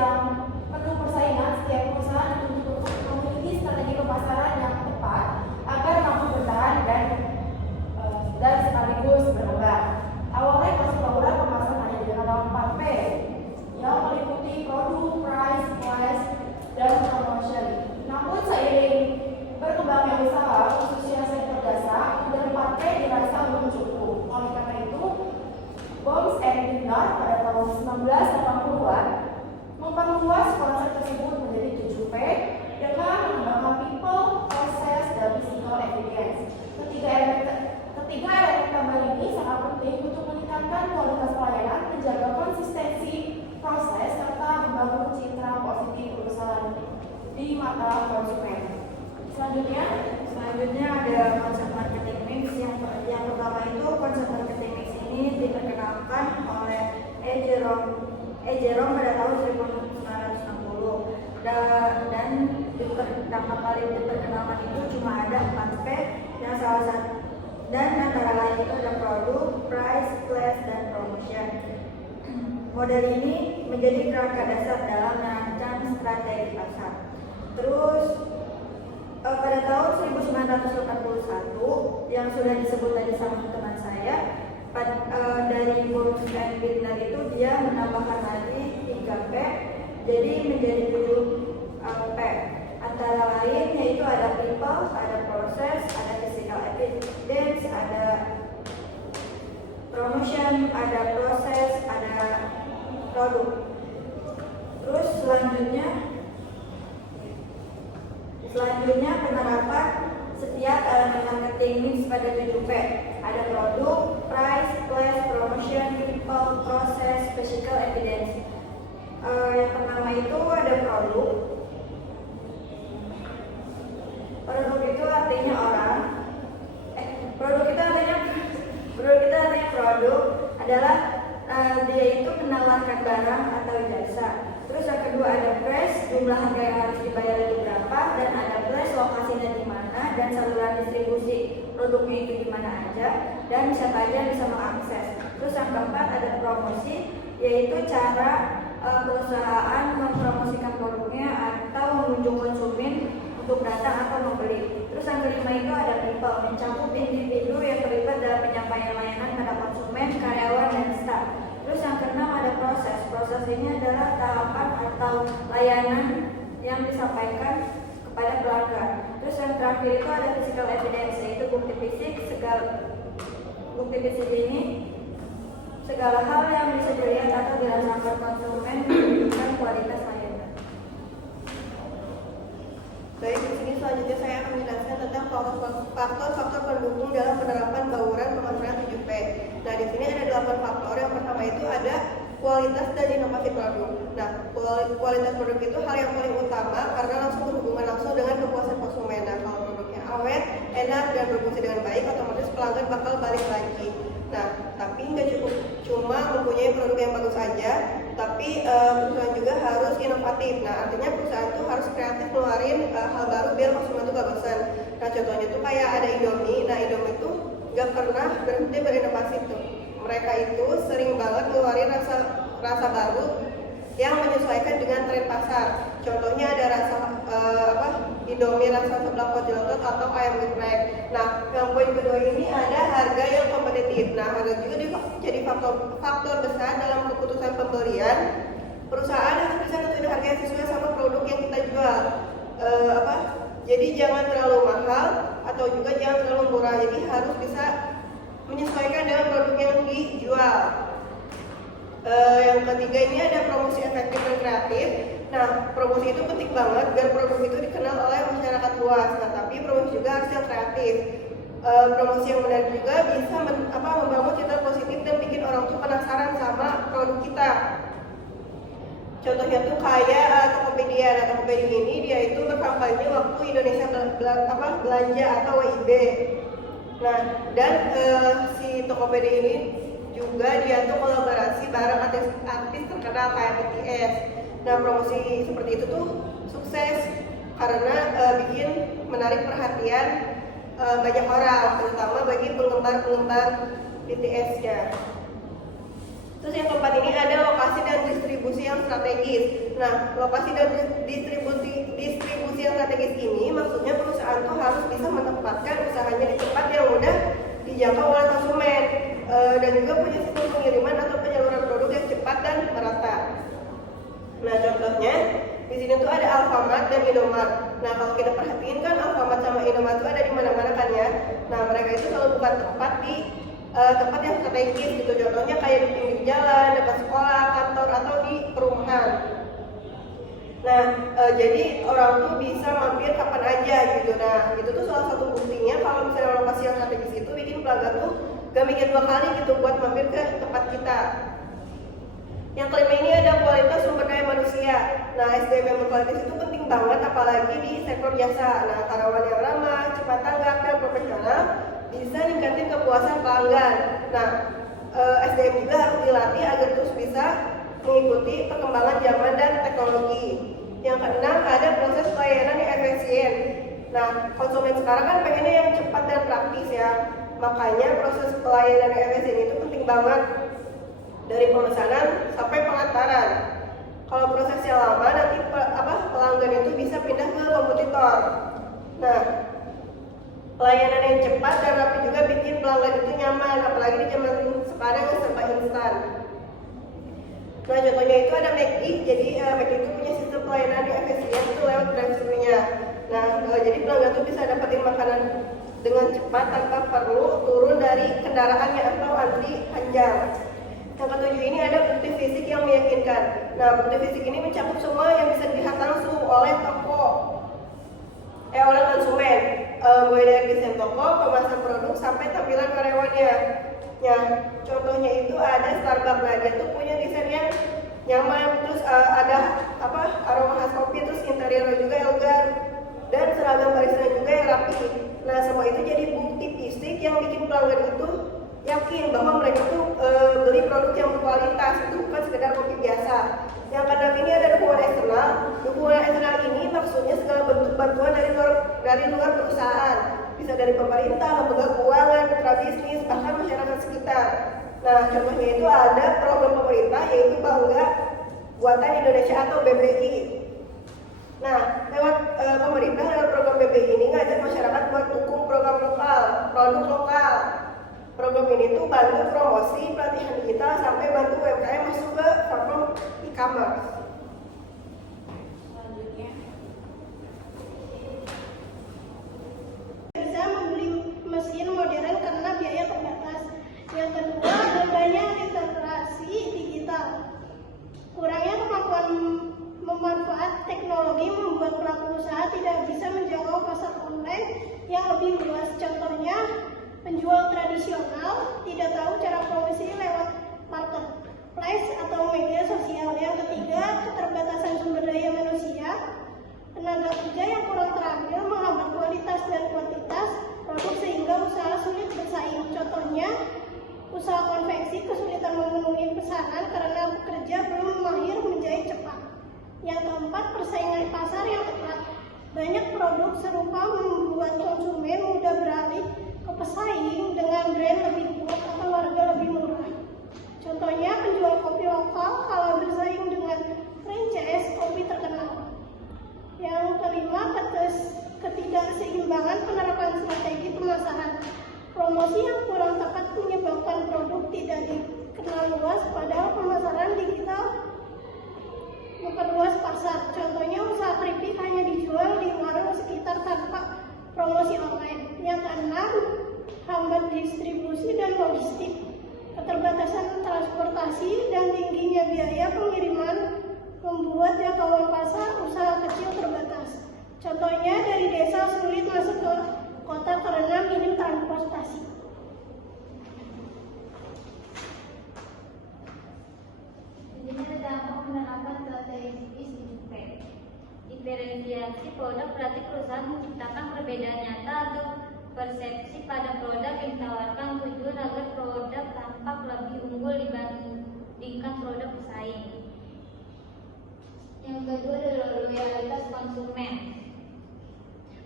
yang penuh persaingan, setiap perusahaan untuk memiliki strategi pemasaran yang tepat agar mampu bertahan dan sekaligus berkembang. Awalnya Masih Bauran pemasaran hanya dikenal dalam 4P yang meliputi produk, price, place, dan promotion. Namun seiring berkembangnya usaha, khususnya sektor jasa, dan 4P dirasa belum cukup. Oleh karena itu, Boms and Lindner pada tahun 1980-an memperluas konsep tersebut menjadi 7P dengan mengembangkan people, process, dan physical evidence. Ketiga elemen tambah ini sangat penting untuk meningkatkan kualitas pelayanan, menjaga konsistensi proses, serta membangun citra positif perusahaan di mata konsumen. Selanjutnya ada konsep marketing mix. Yang pertama itu konsep marketing mix ini diperkenalkan oleh Jerome pada tahun 1960 dan pertama kali diperkenalkan itu cuma ada 4P yang salah satu, dan antara lain itu ada produk, price, place, dan promotion. Model ini menjadi kerangka dasar dalam merancang strategi pasar. Terus pada tahun 1981 yang sudah disebut tadi sama teman saya, dari Boms and Lindner itu dia menambahkan lagi 3P jadi menjadi 7P. Antara lain yaitu ada people, ada process, ada physical evidence, ada promotion, ada proses, ada produk. Terus selanjutnya penerapan setiap elemen marketing mix pada 7P. Ada produk, price, place, promotion, people, process, physical evidence. Yang pertama itu ada produk. Produk itu artinya orang. Produk itu artinya produk adalah dia itu menawarkan barang atau jasa. Terus yang kedua ada price, jumlah harga yang harus dibayar itu berapa, dan ada place, lokasinya di mana, dan saluran distribusi produknya itu di mana aja, dan siapa aja yang bisa mengakses. Terus yang keempat ada promosi, yaitu cara perusahaan mempromosikan produknya atau menunjuk konsumen untuk datang atau membeli. Terus yang kelima itu ada people, mencakup individu yang terlibat dalam penyampaian layanan pada konsumen, karyawan, dan staf. Terus yang keenam ada proses. Proses ini adalah tahapan atau layanan yang disampaikan kepada pelanggan. Terus yang terakhir itu ada physical evidence, yaitu bukti fisik. Bukti fisik ini segala hal yang bisa dilihat atau dirasakan konsumen menunjukkan kualitas layanan. Baik, di sini selanjutnya saya akan menjelaskan tentang faktor-faktor pendukung dalam penerapan bauran pemasaran 7P. Nah, di sini ada 8 faktor. Yang pertama itu ada kualitas dan inovasi produk. Nah, kualitas produk itu hal yang paling utama karena langsung berhubungan langsung dengan kepuasan konsumen. Nah, kalau produknya awet, enak, dan berfungsi dengan baik, otomatis pelanggan bakal balik lagi. Nah, tapi nggak cukup cuma mempunyai produk yang bagus saja, tapi perusahaan juga harus inovatif. Nah, artinya perusahaan itu harus kreatif keluarin hal baru biar konsumen itu gak bosan. Nah, contohnya tuh kayak ada Indomie. Nah, Indomie itu gak pernah berhenti berinovasi tuh. Mereka itu sering banget ngeluarin rasa baru yang menyesuaikan dengan tren pasar. Contohnya ada rasa Indomie rasa seblak kojelot atau ayam geprek. Nah, yang poin kedua ini ada harga yang kompetitif. Nah, harga juga jadi faktor besar dalam keputusan pembelian. Perusahaan harus bisa nentuin harga yang sesuai sama produk yang kita jual. Jadi jangan terlalu mahal atau juga jangan terlalu murah. Jadi harus bisa menyesuaikan dengan produk yang dijual. Yang ketiga ini ada promosi efektif dan kreatif. Nah, promosi itu penting banget biar produk itu dikenal oleh masyarakat luas. Nah, tapi promosi juga harus yang kreatif. Promosi yang menarik juga bisa membangun citra positif dan bikin orang tuh penasaran sama produk kita. Contohnya tuh kayak Tokopedia. Nah, Tokopedia ini dia itu berkampanye waktu Indonesia belanja atau WIB. Nah, dan si Tokopedia ini juga dia tuh kolaborasi bareng artis terkenal kayak BTS. Nah, promosi seperti itu tuh sukses karena bikin menarik perhatian banyak orang, terutama bagi penggemar BTS-nya. Terus yang keempat ini ada lokasi dan distribusi yang strategis. Nah, lokasi dan distribusi yang strategis ini maksudnya perusahaan tuh harus bisa menempatkan usahanya di tempat yang mudah dijangkau oleh konsumen dan juga punya sistem pengiriman atau penyaluran produk yang cepat dan merata. Nah, contohnya di sini tuh ada Alfamart dan Indomart. Nah, kalau kita perhatiin kan Alfamart sama Indomart tuh ada di mana-mana kan ya. Nah, mereka itu selalu buka tempat di tempat yang strategis gitu. Contohnya kayak di pinggir jalan, dekat sekolah, kantor atau di perumahan. Nah, jadi orang tuh bisa mampir kapan aja gitu. Nah, itu tuh salah satu buktinya kalau misalnya lokasi yang strategis itu bikin pelanggan tuh gak mikir 2 kali gitu buat mampir ke tempat kita. Yang kelima ini ada kualitas sumber daya manusia. Nah, SDM yang berkualitas itu penting banget apalagi di sektor jasa. Nah, karyawan yang ramah, cepat tanggap, dan profesional bisa ningkatin kepuasan pelanggan. Nah, SDM juga harus dilatih agar terus bisa mengikuti perkembangan zaman dan teknologi. Yang keenam ada proses pelayanan yang efisien. Nah, konsumen sekarang kan pengennya yang cepat dan praktis ya. Makanya proses pelayanan yang efisien itu penting banget. Dari pemesanan sampai pengantaran. Kalau prosesnya lama nanti pelanggan itu bisa pindah ke kompetitor. Nah, pelayanan yang cepat dan rapi juga bikin pelanggan itu nyaman, apalagi di zaman sekarang yang serba instan. Nah, contohnya itu ada McD. Jadi McD itu punya sistem pelayanan yang efisien itu lewat drive-thru-nya. Nah, jadi pelanggan itu bisa dapetin makanan dengan cepat tanpa perlu turun dari kendaraannya atau antri panjang. Yang ketujuh ini ada bukti fisik yang meyakinkan. Nah, bukti fisik ini mencakup semua yang bisa dilihat langsung oleh oleh konsumen, mulai dari desain toko, kemasan produk sampai tampilan karyawannya. Ya, contohnya itu ada Starbucks. Nah, dia tuh punya desain yang nyaman, terus ada aroma khas kopi, terus interiornya juga elegan dan seragam barista juga yang rapi. Nah, semua itu jadi bukti fisik yang bikin pelanggan itu yakin bahwa mereka tuh beli produk yang berkualitas, itu bukan sekedar kopi biasa. Yang keenam ini ada dukungan eksternal. Dukungan eksternal ini maksudnya segala bentuk bantuan dari luar perusahaan, bisa dari pemerintah, lembaga keuangan, mitra bisnis, bahkan masyarakat sekitar. Nah, contohnya itu ada program pemerintah yaitu Bangga Buatan Indonesia atau BBI. Nah, lewat pemerintah lewat program BBI ini ngajak masyarakat buat dukung program lokal, produk lokal. Program ini tuh bantu promosi, pelatihan digital, sampai bantu UMKM masuk ke platform e-commerce. Selanjutnya, bisa membeli mesin modern karena biaya terbatas. Yang kedua, adanya literasi digital. Kurangnya kemampuan memanfaat teknologi membuat pelaku usaha tidak bisa menjangkau pasar online yang lebih luas. Contohnya, penjual tradisional tidak tahu cara promosi lewat marketplace atau media sosial. Yang ketiga, keterbatasan sumber daya manusia. Tenaga kerja yang kurang terampil menghambat kualitas dan kuantitas produk sehingga usaha sulit bersaing. Contohnya, usaha konveksi kesulitan memenuhi pesanan karena pekerja belum mahir menjahit cepat. Yang keempat, persaingan pasar yang ketat. Banyak produk serupa membuat konsumen mudah beralih ke pesaing dengan brand lebih kuat atau harga lebih murah. Contohnya, penjual kopi lokal kalah bersaing dengan franchise kopi terkenal. Yang kelima, ketidakseimbangan penerapan strategi pemasaran. Promosi yang kurang tepat menyebabkan produk tidak dikenal luas, padahal pemasaran digital memperluas pasar. Contohnya, usaha keripik hanya dijual di warung sekitar tanpa promosi online. Yang keenam, hambat distribusi dan logistik. Keterbatasan transportasi dan tingginya biaya pengiriman membuat jangkauan pasar usaha kecil terbatas. Contohnya, dari desa sulit masuk ke kota karena minim transportasi. Ini ada dampak penerapan strategi digital. Diferensiasi produk berarti perusahaan menciptakan perbedaan nyata atau persepsi pada produk yang ditawarkan tujuan agar produk tampak lebih unggul dibandingkan produk pesaing. Yang kedua adalah loyalitas konsumen.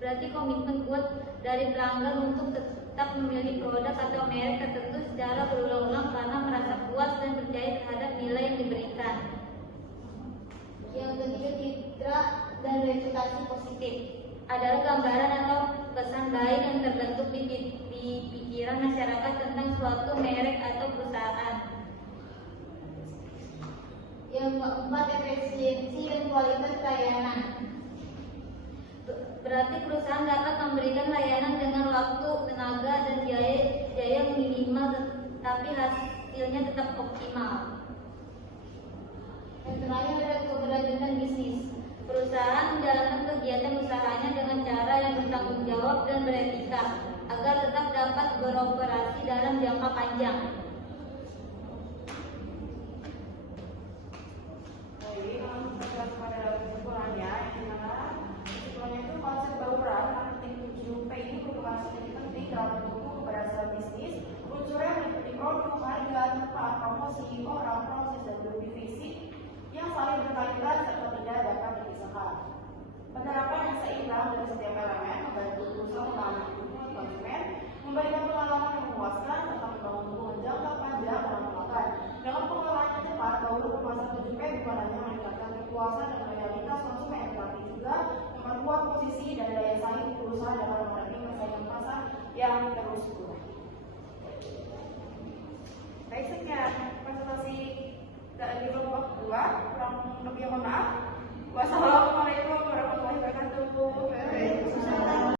Berarti komitmen kuat dari pelanggan untuk tetap tetap memilih produk atau merek tertentu secara berulang-ulang karena merasa puas dan percaya terhadap nilai yang diberikan. Yang ketiga, citra dan reputasi positif Adalah gambaran atau pesan baik yang terbentuk di pikiran masyarakat tentang suatu merek atau perusahaan. Yang keempat, efisiensi dan kualitas layanan. Berarti perusahaan dapat memberikan layanan dengan waktu, tenaga, dan biaya minimal, tapi hasilnya tetap optimal. Yang terakhir adalah keberlanjutan bisnis. Perusahaan menjalankan kegiatan usahanya dengan cara yang bertanggung jawab dan beretika agar tetap dapat beroperasi dalam jangka panjang. Jadi pada kesimpulannya, kesimpulannya itu konsep bauran marketing 7P ini merupakan strategi penting dalam mendukung keberhasilan bisnis. Unsurnya meliputi produk, harga, tempat, promosi, orang, proses, dan divisi yang saling berkaitan serta tidak dapat dipisahkan. Penerapan yang seimbang dari setiap elemen membantu perusahaan memahami kebutuhan konsumen, memberikan pengalaman yang memuaskan, serta membangun hubungan jangka panjang dalam pelanggan. Dengan pengelolaan yang tepat, Bauran Kemasan 7P bukan hanya meningkatkan kepuasan dan loyalitas konsumen, tetapi juga memperkuat posisi dan daya saing perusahaan dalam menghadapi persaingan pasar yang terus berubah. Baik, sekian presentasi di kelompok 2. Kurang lebih mohon maaf. Wassalamualaikum.